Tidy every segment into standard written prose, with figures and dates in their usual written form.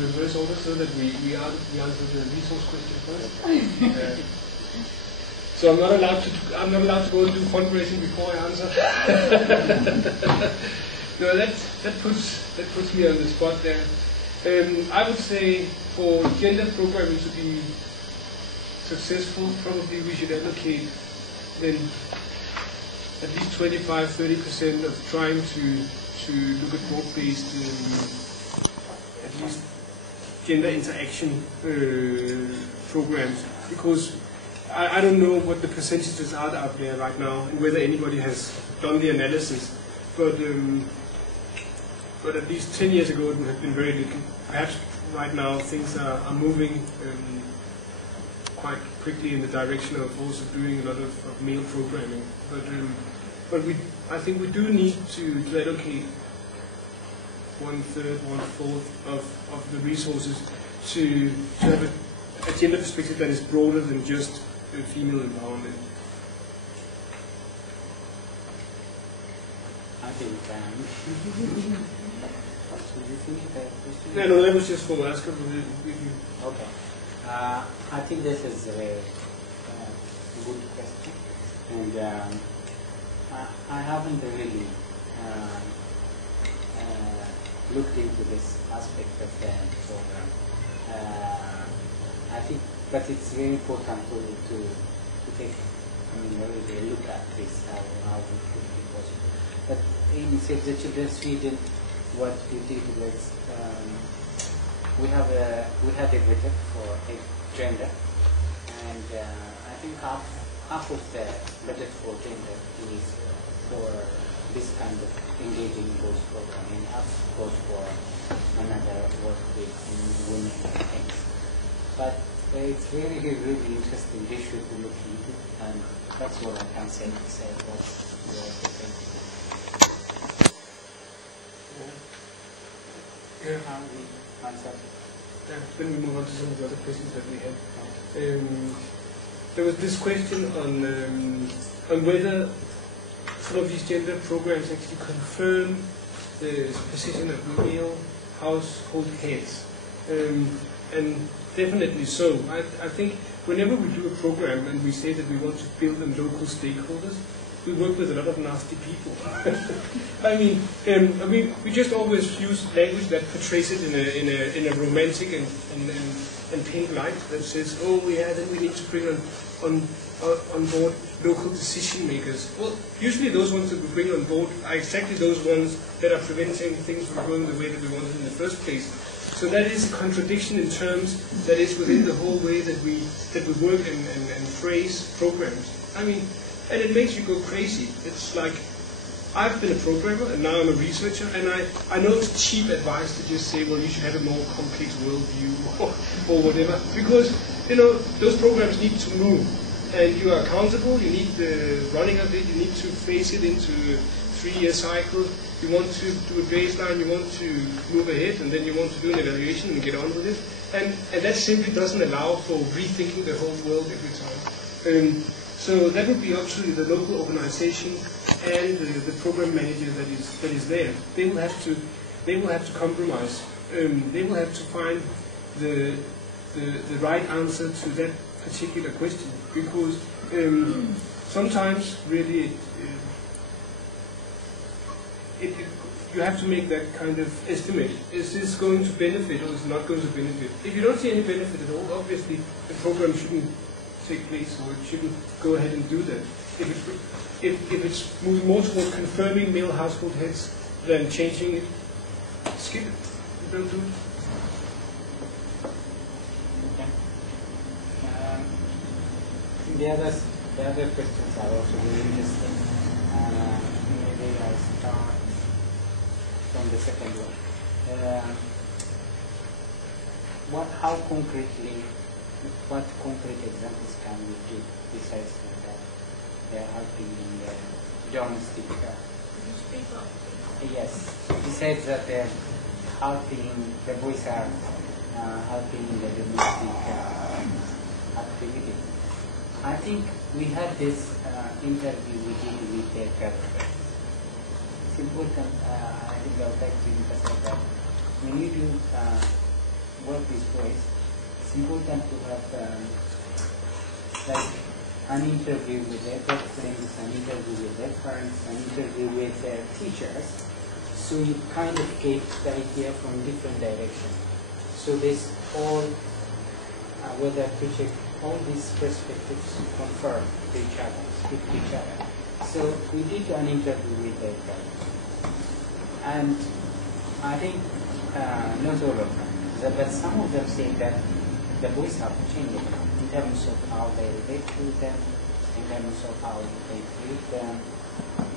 reverse order so that we answer the resource question first. So I'm not allowed to go and do fundraising before I answer. No, that puts me on the spot there. I would say for gender programming to be successful, probably we should allocate then at least 25-30% of trying to look at broad-based at least gender interaction programs, because I don't know what the percentages are out there right now and whether anybody has done the analysis, but at least 10 years ago it would have been very little. Perhaps right now things are moving quite quickly in the direction of also doing a lot of male programming, but I think we do need to allocate 1/3, 1/4 of the resources to have a gender perspective that is broader than just female empowerment. I think no, that was just for Oscar. Okay. I think this is a good question, and I haven't really looked into this aspect of the program. I think, but it's very important to take, really a look at this, how it could be possible. But in Save the Children Sweden, what we did was we had a budget for gender, and I think half of the budget for gender is for this kind of engaging goals program, and half goes for another work with women and things. But it's really interesting issue to look into, and that's what I can say about your perspective. Yeah. How we answer? Then we move on to some of the other questions that we had. There was this question on whether some of these gender programs actually confirm the position of male household heads, and definitely so. I think whenever we do a program and we say that we want to build on local stakeholders, we work with a lot of nasty people. I mean, we just always use language that portrays it in a romantic and pink light that says, oh yeah, then we need to bring on board local decision makers. Well, usually those ones that we bring on board are exactly those ones that are preventing things from going the way that we wanted in the first place. So that is a contradiction in terms that is within the whole way that we work and phrase programs. I mean, and it makes you go crazy. It's like, I've been a programmer and now I'm a researcher, and I know it's cheap advice to just say, well, you should have a more complex worldview or whatever, because those programs need to move, and you are accountable. You need the running of it. You need to phase it into a 3-year cycle. You want to do a baseline. You want to move ahead, and then you want to do an evaluation and get on with it. And that simply doesn't allow for rethinking the whole world every time. So that would be up to the local organization and the program manager that is there. They will have to compromise. They will have to find the right answer to that particular question, because sometimes really you have to make that kind of estimate. Is this going to benefit or is it not going to benefit? If you don't see any benefit at all, obviously the program shouldn't take place, or it shouldn't go ahead and do that. If it's moving more toward confirming male household heads than changing it, skip it. You don't do it. The other questions are also very interesting. Maybe I'll start from the second one. What concrete examples can we give besides that they are helping in the domestic? Yes, besides that they're helping, the boys are helping in the domestic activity. I think we had this interview we did with the government. It's important, I think I would like to emphasize that when you do work with boys, it's important to have like an interview with their girlfriends, an interview with their parents, an interview with their teachers, so you kind of get the idea from different directions. So this all, whether to check all these perspectives confirm to each other, speak to each other. So we did an interview with their parents, and I think not all of them, but some of them say that the boys have changed in terms of how they relate to them, in terms of how they treat them,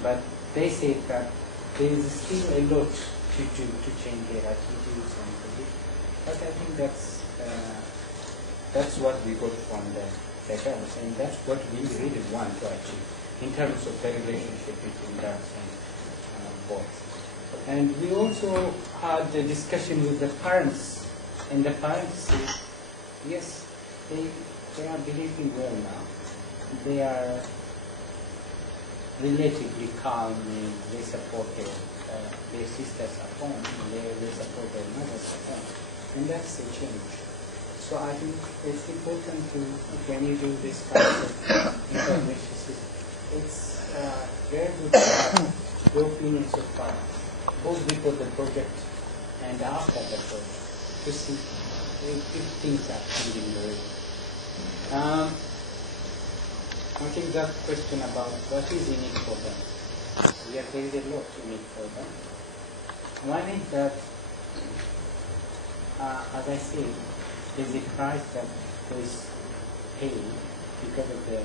but they say that there is still a lot to do to change their attitudes and beliefs. But I think that's what we got from the girls, and that's what we really want to achieve in terms of the relationship between girls and boys. And we also had a discussion with the parents, and the parents said, yes, they are behaving well now. They are relatively calm, and they support their sisters at home, they support their mothers at home. And that's a change. So I think it's important to, when you do this kind of information system, it's very good to have the opinions of parents, both before the project and after the project, to see if things are changing the way. I think that question about what is unique for them. There is a lot unique for them. One is that, as I said, there is a price that is paid because of the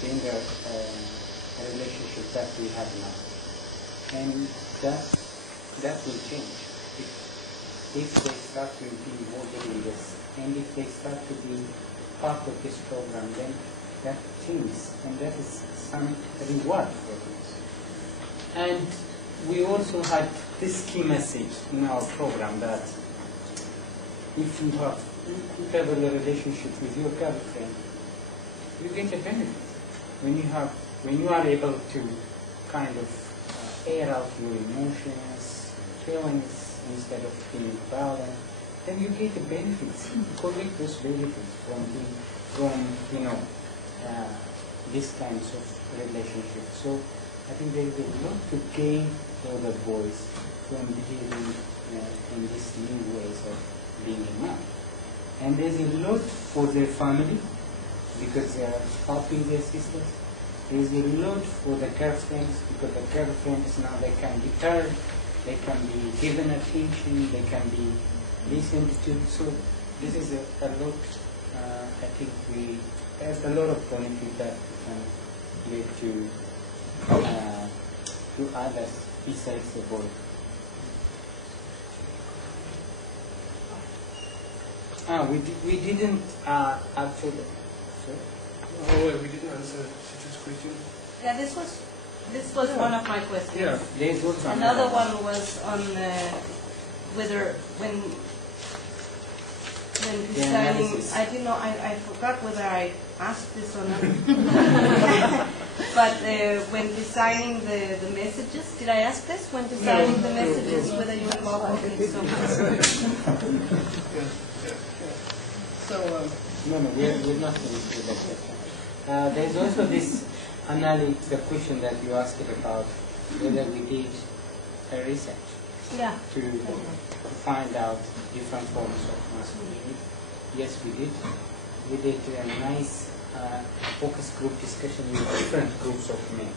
gender relationship that we have now, and that will change if they start to be involved in this, and if they start to be part of this program, then that changes, and that is some reward for this. And we also had this key message in our program that if you have a relationship with your girlfriend, you get a benefit. When you are able to kind of air out your emotions, feelings, instead of being violent, then you get the benefits, collect those benefits from these kinds of relationships. So I think there is a lot to gain for the boys from behaving in these new ways of being a man. And there's a lot for their family, because they are helping their sisters. There's a lot for the girlfriends, because the girlfriends now they can be heard, they can be given attention, they can be listened to. So this is a lot. I think there's a lot of benefit that can lead to others besides the boy. We didn't actually. Oh, wait, we didn't answer Chichu's question. Yeah, this was one of my questions. Yeah. There's also Another one was on whether when designing. I didn't know. I forgot whether I asked this or not. But when designing the messages, did I ask this? When designing the messages, whether you involve okay, so So no, we're not finished with that question. There's also this analysis, the question that you asked about whether we did a research to find out different forms of masculinity. Yes, we did. We did a nice focus group discussion with different groups of men.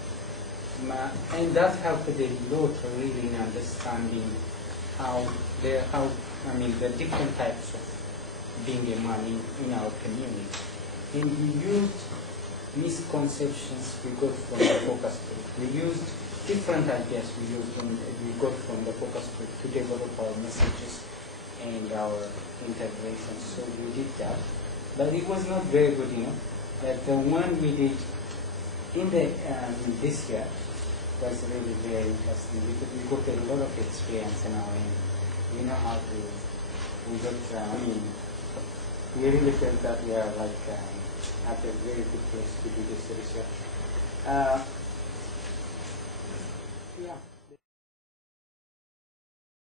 And that helped a lot really in understanding the different types of being a man in our community. And we used misconceptions we got from the focus group. We used different ideas we got from the focus group to develop our messages and our interventions. So we did that. But it was not very good, That the one we did in this year was really very interesting because we got a lot of experience now, and we know how to. We really felt that we are at a very good place to do this research. Yeah.